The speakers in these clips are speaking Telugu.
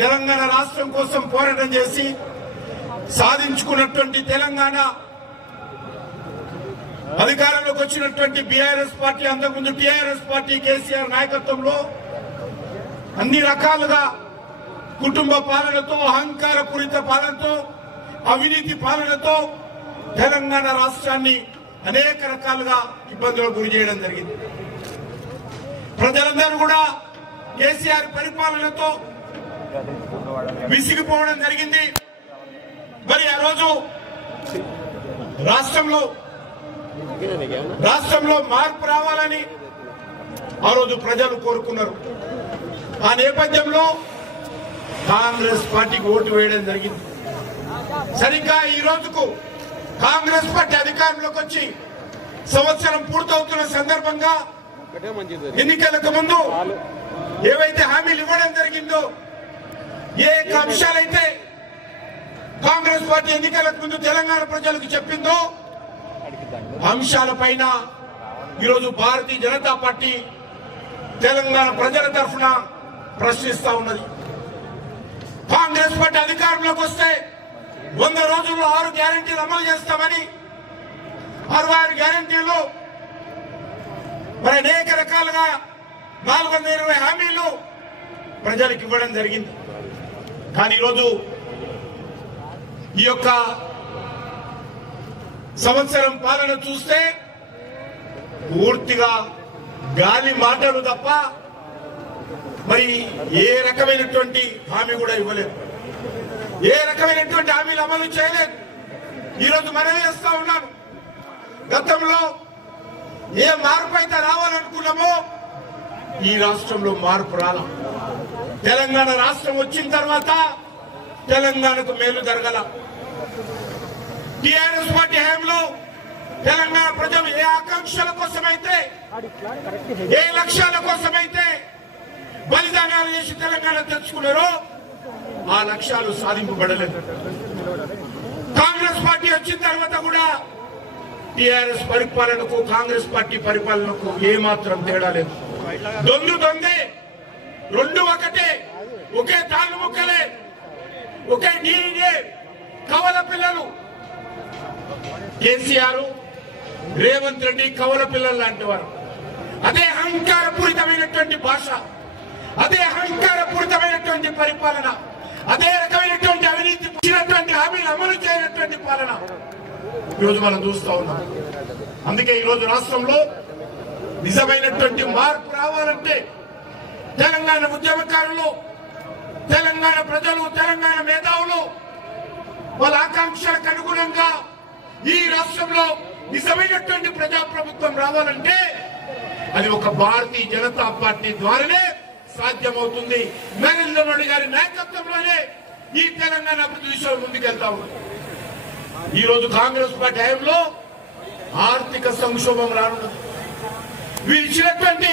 తెలంగాణ రాష్ట్రం కోసం పోరాటం చేసి సాధించుకున్నటువంటి తెలంగాణ అధికారంలోకి వచ్చినటువంటి బీఆర్ఎస్ పార్టీ అంతకుముందు టీఆర్ఎస్ పార్టీ కేసీఆర్ నాయకత్వంలో అన్ని రకాలుగా కుటుంబ పాలనతో అహంకార పూరిత పాలనతో అవినీతి పాలనతో తెలంగాణ రాష్ట్రాన్ని అనేక రకాలుగా ఇబ్బందులకు గురి చేయడం జరిగింది. ప్రజలందరూ కూడా కేసీఆర్ పరిపాలనతో విసిగిపోవడం జరిగింది. మరి ఆ రోజు రాష్ట్రంలో రాష్ట్రంలో మార్పు రావాలని ఆ రోజు ప్రజలు కోరుకున్నారు. ఆ నేపథ్యంలో కాంగ్రెస్ పార్టీకి ఓటు వేయడం జరిగింది. సరిగ్గా ఈ రోజుకు కాంగ్రెస్ పార్టీ అధికారంలోకి వచ్చి సంవత్సరం పూర్తవుతున్న సందర్భంగా ఎన్నికలకు ముందు ఏవైతే హామీలు ఇవ్వడం జరిగిందో ఏ అంశాలైతే కాంగ్రెస్ పార్టీ ఎన్నికలకు ముందు తెలంగాణ ప్రజలకు చెప్పిందో అంశాల పైన ఈరోజు భారతీయ జనతా పార్టీ తెలంగాణ ప్రజల తరఫున ప్రశ్నిస్తా ఉన్నది. కాంగ్రెస్ పార్టీ అధికారంలోకి వస్తే వంద రోజుల్లో ఆరు గ్యారంటీలు అమలు చేస్తామని అరవై ఆరు గ్యారంటీలు మరి అనేక రకాలుగా నాలుగు వందల ఇరవై హామీలు ప్రజలకు ఇవ్వడం జరిగింది. కానీ ఈరోజు ఈ యొక్క సంవత్సరం పాలన చూస్తే పూర్తిగా గాలి మాటలు తప్ప మరి ఏ రకమైనటువంటి హామీ కూడా ఇవ్వలేదు. ఏ రకమైనటువంటి హామీలు అమలు చేయలేదు. ఈరోజు మనమే చేస్తా ఉన్నాను గతంలో ఏ మార్పు అయితే రావాలనుకున్నామో ఈ రాష్ట్రంలో మార్పు రాల. తెలంగాణ రాష్ట్రం వచ్చిన తర్వాత తెలంగాణకు మేలు జరగల. టిఆర్ఎస్ పార్టీ హయాంలో తెలంగాణ ప్రజలు ఏ ఆకాంక్షల కోసమైతే ఏ లక్ష్యాల కోసమైతే బలిదానాలు చేసి తెలంగాణ తెచ్చుకున్నారో ఆ లక్ష్యాలు సాధింపబడలేదు. కాంగ్రెస్ పార్టీ వచ్చిన తర్వాత కూడా టిఆర్ఎస్ పరిపాలనకు కాంగ్రెస్ పార్టీ పరిపాలనకు ఏమాత్రం తేడా లేదు. దొందు దొంగే రెండు ఒకటే. ఒకే తాను ముక్కలే. ఒకే డీఏ కవల పిల్లలు. కేసీఆర్ రేవంత్ రెడ్డి కవల పిల్లలు లాంటి వారు. అదే అహంకారపూరితమైనటువంటి భాష. అదే అహంకారపూరితమైనటువంటి పరిపాలన. అదే రకమైనటువంటి అవినీతి ఇచ్చినటువంటి హామీలు అమలు చేయనటువంటి పాలన. ఈరోజు మనం చూస్తా ఉన్నాం. అందుకే ఈరోజు రాష్ట్రంలో నిజమైనటువంటి మార్పు రావాలంటే తెలంగాణ ఉద్యమకారులు తెలంగాణ ప్రజలు తెలంగాణ మేధావులు వాళ్ళ ఆకాంక్షలకు అనుగుణంగా ఈ రాష్ట్రంలో నిజమైనటువంటి ప్రజాప్రభుత్వం రావాలంటే అది ఒక భారతీయ జనతా పార్టీ ద్వారానే సాధ్యమవుతుంది. నరేంద్ర మోడీ గారి నాయకత్వంలోనే ఈ తెలంగాణ అభివృద్ధి విషయం ముందుకెళ్తా ఉంది. ఈ రోజు కాంగ్రెస్ పార్టీ హయాంలో ఆర్థిక సంక్షోభం రానున్నది. వీరు ఇచ్చినటువంటి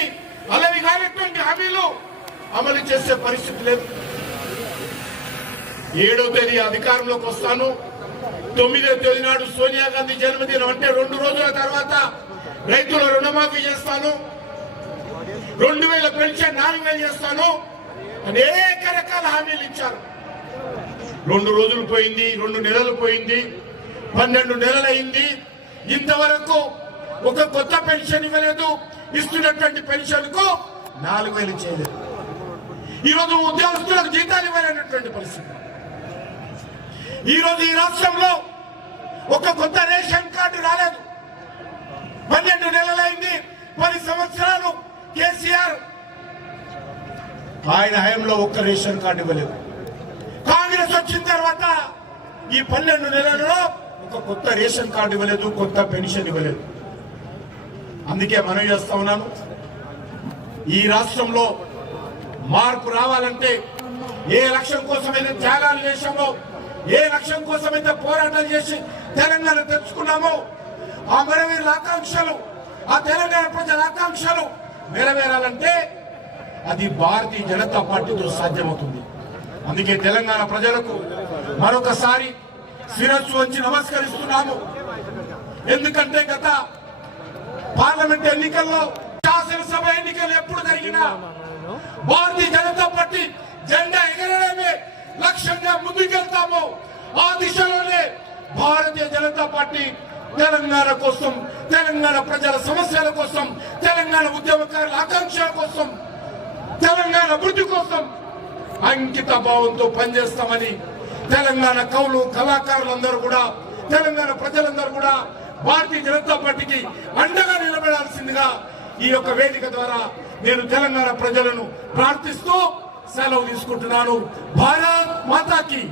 అలవి కానటువంటి హామీలు అమలు చేసే పరిస్థితి లేదు. ఏడో తేదీ అధికారంలోకి వస్తాను. తొమ్మిదో తేదీ నాడు సోనియా గాంధీ జన్మదినం అంటే రెండు రోజుల తర్వాత రైతుల రుణమాఫీ చేస్తాను. రెండు వేల పెన్షన్ నాలుగు వేలు చేస్తాను. అనేక రకాల హామీలు ఇచ్చారు. రెండు రోజులు పోయింది రెండు నెలలు పోయింది పన్నెండు నెలలు అయింది ఇంతవరకు ఒక కొత్త పెన్షన్ ఇవ్వలేదు. ఇస్తున్నటువంటి పెన్షన్కు నాలుగు వేలు చేయలేదు ఈరోజు ఉద్యోగస్తులకు జీతాలు ఇవ్వలేనటువంటి పరిస్థితి. ఈరోజు ఈ రాష్ట్రంలో ఒక కొత్త రేషన్ కార్డు రాలేదు. పన్నెండు నెలలైంది పది సంవత్సరాలు కేసీఆర్ ఆయన హయాంలో ఒక్క రేషన్ కార్డు ఇవ్వలేదు. కాంగ్రెస్ వచ్చిన తర్వాత ఈ పన్నెండు నెలలలో ఒక కొత్త రేషన్ కార్డు ఇవ్వలేదు కొత్త పెన్షన్ ఇవ్వలేదు. అందుకే మనం చేస్తా ఉన్నాను. ఈ రాష్ట్రంలో మార్పు రావాలంటే ఏ లక్ష్యం కోసమైతే త్యాగాలు చేశామో ఏ లక్ష్యం కోసమైతే పోరాటాలు చేసి తెలంగాణ తెచ్చుకున్నామో ఆ మరవీరుల ఆకాంక్షలు ఆ తెలంగాణ ప్రజల ఆకాంక్షలు నెరవేరాలంటే అది భారతీయ జనతా పార్టీతో సాధ్యమవుతుంది. అందుకే తెలంగాణ ప్రజలకు మరొకసారి శిరస్సు వచ్చి నమస్కరిస్తున్నాము. ఎందుకంటే గత పార్లమెంట్ ఎన్నికల్లో శాసనసభ ఎన్నికలు ఎప్పుడు జరిగినా భారతీయ జనతా పార్టీ జెండా ఎగరడమే ఆ దిశలోనే భారతీయ జనతా పార్టీ తెలంగాణ కోసం తెలంగాణ ప్రజల సమస్యల కోసం తెలంగాణ ఉద్యమకారుల ఆకాంక్షల కోసం తెలంగాణ అభివృద్ధి కోసం అంకిత భావంతో పనిచేస్తామని తెలంగాణ కవులు కళాకారులందరూ కూడా తెలంగాణ ప్రజలందరూ కూడా భారతీయ జనతా పార్టీకి అండగా నిలబడాల్సిందిగా ఈ యొక్క వేదిక ద్వారా నేను తెలంగాణ ప్రజలను ప్రార్థిస్తూ సెలవు తీసుకుంటున్నాను. భారత్ మాతాకి.